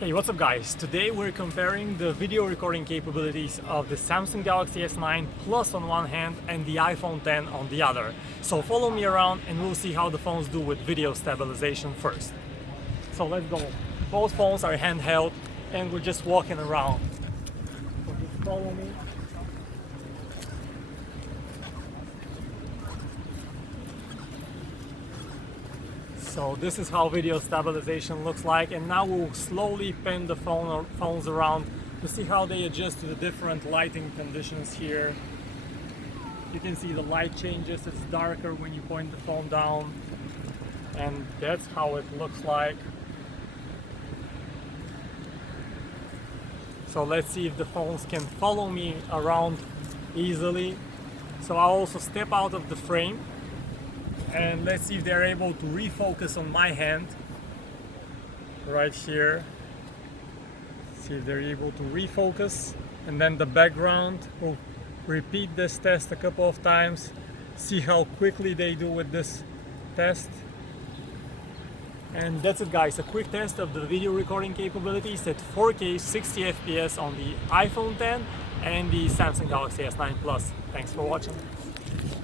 Hey, what's up guys? Today we're comparing the video recording capabilities of the Samsung Galaxy S9 Plus on one hand and the iPhone X on the other. So follow me around and we'll see how the phones do with video stabilization first. So let's go. Both phones are handheld and we're just walking around. So just follow me. So this is how video stabilization looks like, and now we'll slowly pan the phones around to see how they adjust to the different lighting conditions here. You can see the light changes, it's darker when you point the phone down, and that's how it looks like. So let's see if the phones can follow me around easily. So I'll also step out of the frame and let's see if they're able to refocus on my hand right here. See if they're able to refocus, and then the background. We'll repeat this test a couple of times, see how quickly they do with this test. And that's it guys, a quick test of the video recording capabilities at 4K 60 FPS on the iPhone X and the Samsung Galaxy S9 Plus. Thanks for watching.